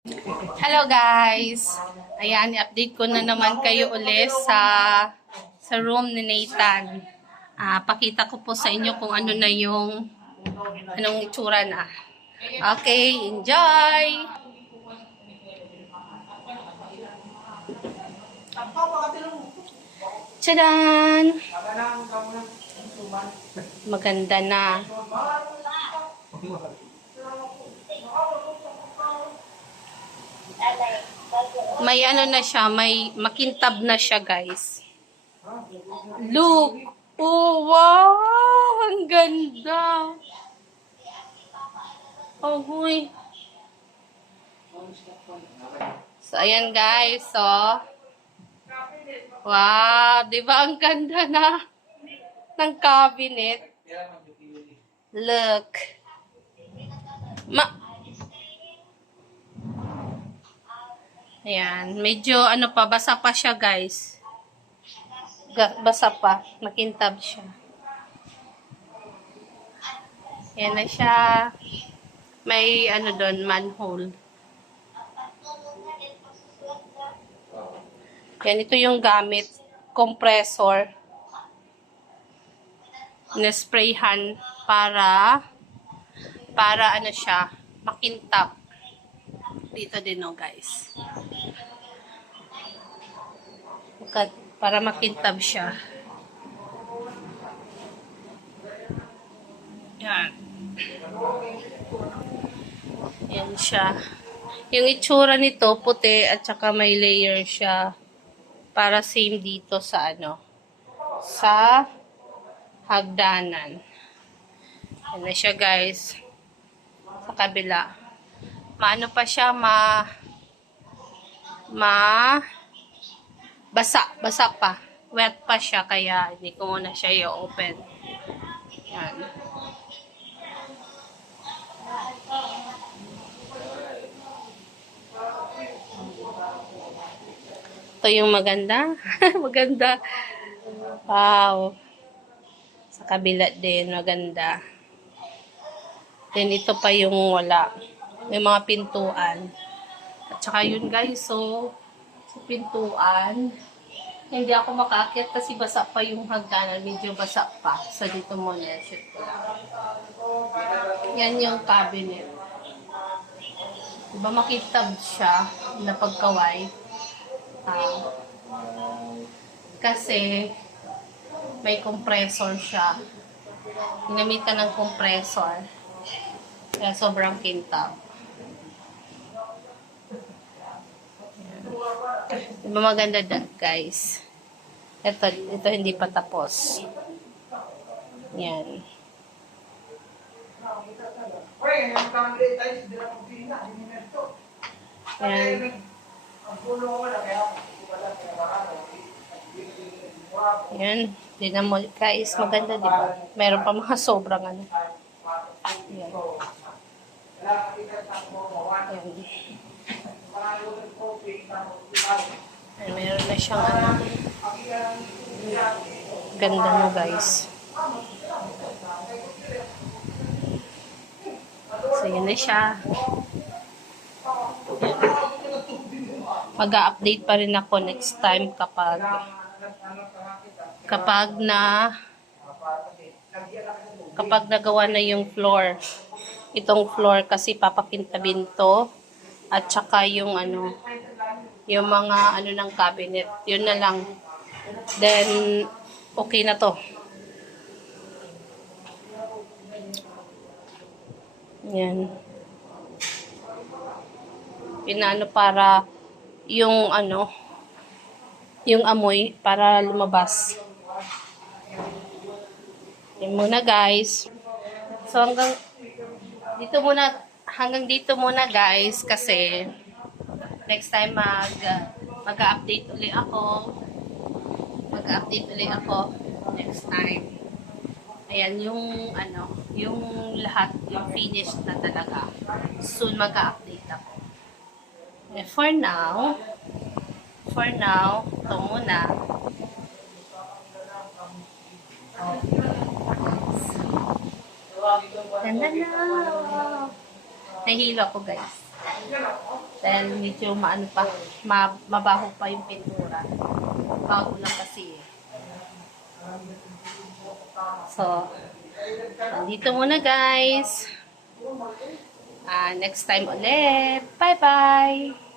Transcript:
Hello guys! Ayan, i-update ko na naman kayo ulit sa room ni Nathan. Pakita ko po sa inyo kung ano na yung anong itsura na. Okay, enjoy! Tchadan! Maganda na. May ano na siya, may makintab na siya, guys. Look! Oh, wow! Ang ganda! Oh, huy. So, ayan, guys. So, wow! Diba ang ganda na ng cabinet? Look! Ayan, medyo ano pa, basa pa siya guys. Basa pa, makintab siya. Ayan na siya. May ano doon, manhole. Yan, ito yung gamit. Compressor. Nasprayhan para ano siya, makintab. Dito din no guys. Para makintab siya. Yan. Yan siya. Yung itsura nito, puti at saka may layer siya. Para same dito sa ano. Sa hagdanan. Yan na siya guys. Sa kabila. Maano pa siya, basa pa. Wet pa siya, kaya hindi ko muna siya i-open. Yan. Ito yung maganda. Maganda. Wow. Sa kabila din, maganda. Then, ito pa yung wala. May mga pintuan. At saka yun guys, so, sa pintuan, hindi ako makakit kasi basa pa yung hagdanan. Medyo basa pa. So, dito muna, shoot ko lang. Yan yung cabinet. Diba makitab siya na pagkaway? Kasi, may compressor siya. Ginamitan ng compressor. Kaya sobrang kintab. Diba maganda guys? Ito hindi pa tapos. Yan. Yan. Yan. Tignan mo guys, maganda diba? Meron pa mga sobrang ano. Yan. Yan. Ay, meron na siyang ano. Ganda mo guys. So yun na siya. Mag-a-update pa rin ako next time kapag nagawa na yung floor. Itong floor kasi papakintabin to. At saka yung ano, yung mga ano ng cabinet. Yun na lang. Then, okay na to. Yan. Pinaano para yung ano, yung amoy para lumabas. Yan muna guys. So hanggang dito muna guys kasi next time mag-update ulit ako. Next time. Ayan yung ano, yung lahat yung finished na talaga. Soon mag-update ako. And for now, ito muna. Ganda na. Nahilo ako guys. Dahil medyo maano pa, mabaho pa yung pintura. Bago lang kasi eh. So, nandito muna guys. Next time ulit. Bye-bye!